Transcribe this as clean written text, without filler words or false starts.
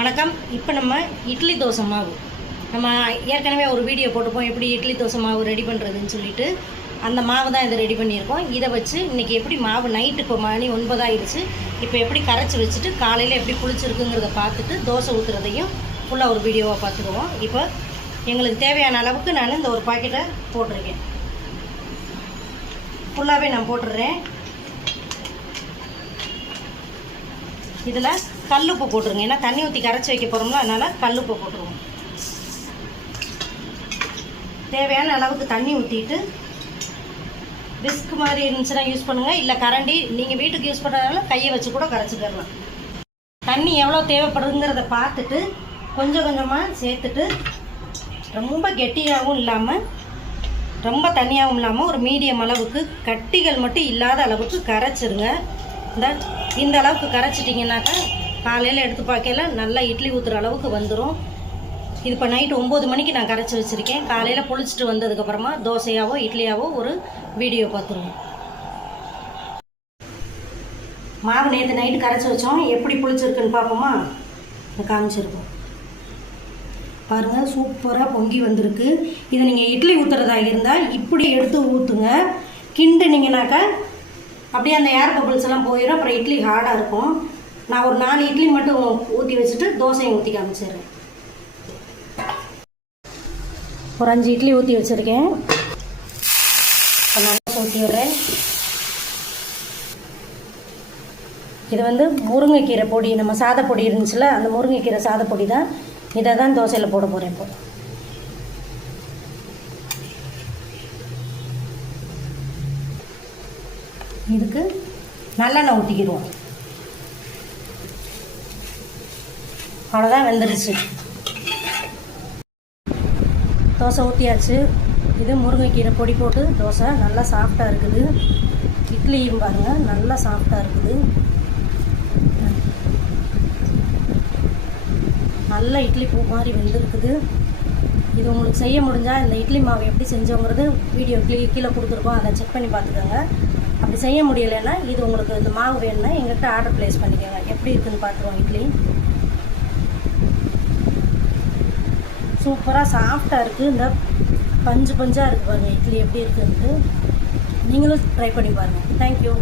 வணக்கம். இப்போ நம்ம இட்லி தோசை மாவு நம்ம ஏற்கனவே ஒரு வீடியோ போட்டுப்போம், எப்படி இட்லி தோசை மாவு ரெடி பண்ணுறதுன்னு சொல்லிட்டு. அந்த மாவு தான் இதை ரெடி பண்ணியிருக்கோம். இதை வச்சு இன்றைக்கி எப்படி மாவு நைட்டு இப்போ மணி 9 ஆகிடுச்சு. இப்போ எப்படி கரைச்சி வச்சுட்டு காலையில் எப்படி புளிச்சிருக்குங்கிறத பார்த்துட்டு தோசை ஊற்றுறதையும் ஃபுல்லாக ஒரு வீடியோவாக பார்த்துக்குவோம். இப்போ எங்களுக்கு தேவையான அளவுக்கு நான் இந்த ஒரு பாக்கெட்டை போட்டிருக்கேன். ஃபுல்லாகவே நான் போட்டுடுறேன். இதில் கல்லுப்பு போட்டுருங்க, ஏன்னா தண்ணி ஊற்றி கரைச்சி வைக்க போகிறோம்ல, அதனால் கல்லுப்பு போட்டுருவோம். தேவையான அளவுக்கு தண்ணி ஊற்றிட்டு விஸ்க் மாதிரி இருந்துச்சுன்னா யூஸ் பண்ணுங்கள், இல்லை கரண்டி நீங்கள் வீட்டுக்கு யூஸ் பண்ணுறதுனால கையை வச்சு கூட கரைச்சிக்கலாம். தண்ணி எவ்வளோ தேவைப்படுதுங்கிறத பார்த்துட்டு கொஞ்சம் கொஞ்சமாக சேர்த்துட்டு ரொம்ப கெட்டியாகவும் இல்லாமல் ரொம்ப தண்ணியாகவும் இல்லாமல் ஒரு மீடியம் அளவுக்கு கட்டிகள் மட்டும் இல்லாத அளவுக்கு கரைச்சிருங்க. இந்த அளவுக்கு கரைச்சிட்டிங்கனாக்கா காலையில் எடுத்து பார்க்கல நல்லா இட்லி ஊற்றுற அளவுக்கு வந்துடும். இது இப்போ நைட்டு 9 மணிக்கு நான் கரைச்சி வச்சுருக்கேன். காலையில் புளிச்சிட்டு வந்ததுக்கப்புறமா தோசையாவோ இட்லியாவோ ஒரு வீடியோ பார்த்துருவோம். மாவு நேற்று நைட்டு கரைச்சி வச்சோம், எப்படி புளிச்சிருக்குன்னு பார்ப்போமா? காமிச்சிருக்கோம் பாருங்கள், சூப்பராக பொங்கி வந்திருக்கு. இதை நீங்கள் இட்லி ஊற்றுறதாக இருந்தால் இப்படி எடுத்து ஊற்றுங்க. கிண்டுனீங்கனாக்கா அப்படியே அந்த ஏர் பபிள்ஸ் எல்லாம் போயிடும், அப்புறம் இட்லி ஹார்டாக இருக்கும். நான் ஒரு 4 இட்லி மட்டும் ஊற்றி வச்சுட்டு தோசையை ஊற்றி காமிச்சிடுறேன். ஒரு 5 இட்லி ஊற்றி வச்சுருக்கேன். இப்போ நல்லா ஊற்றி விடுறேன். இது முருங்கைக்கீரை பொடி, நம்ம சாதப்பொடி இருந்துச்சுல, அந்த முருங்கைக்கீரை சாதப்பொடி தான். இதை தான் தோசையில் போட போகிறேன். இப்போ இதுக்கு நல்லெண்ணெய் ஊற்றிக்கிடுவோம். அவ்வளோதான், வெந்துருச்சு. தோசை ஊற்றியாச்சு. இது முருங்கைக்கீரை பொடி போட்டு தோசை நல்லா சாஃப்டாக இருக்குது. இட்லியும் பாருங்கள் நல்லா சாஃப்டாக இருக்குது. நல்ல இட்லி பூ மாதிரி வெந்திருக்குது. இது உங்களுக்கு செய்ய முடிஞ்சால் இந்த இட்லி மாவு எப்படி செஞ்சோங்கிறது வீடியோ கீழே கொடுத்துருக்கோம், அதை செக் பண்ணி பார்த்துக்கோங்க. அப்படி செய்ய முடியலைன்னா இது உங்களுக்கு இந்த மாவு வேணும்னா எங்கள்கிட்ட ஆர்டர் ப்ளேஸ் பண்ணிக்கோங்க. எப்படி இருக்குதுன்னு பார்த்துருவோம். இட்லி சூப்பராக சாஃப்டாக இருக்குது. இந்த பஞ்சாக இருக்குது பாருங்கள் இட்லி எப்படி இருக்குதுன்ட்டு. நீங்களும் ட்ரை பண்ணி பாருங்கள். தேங்க்யூ.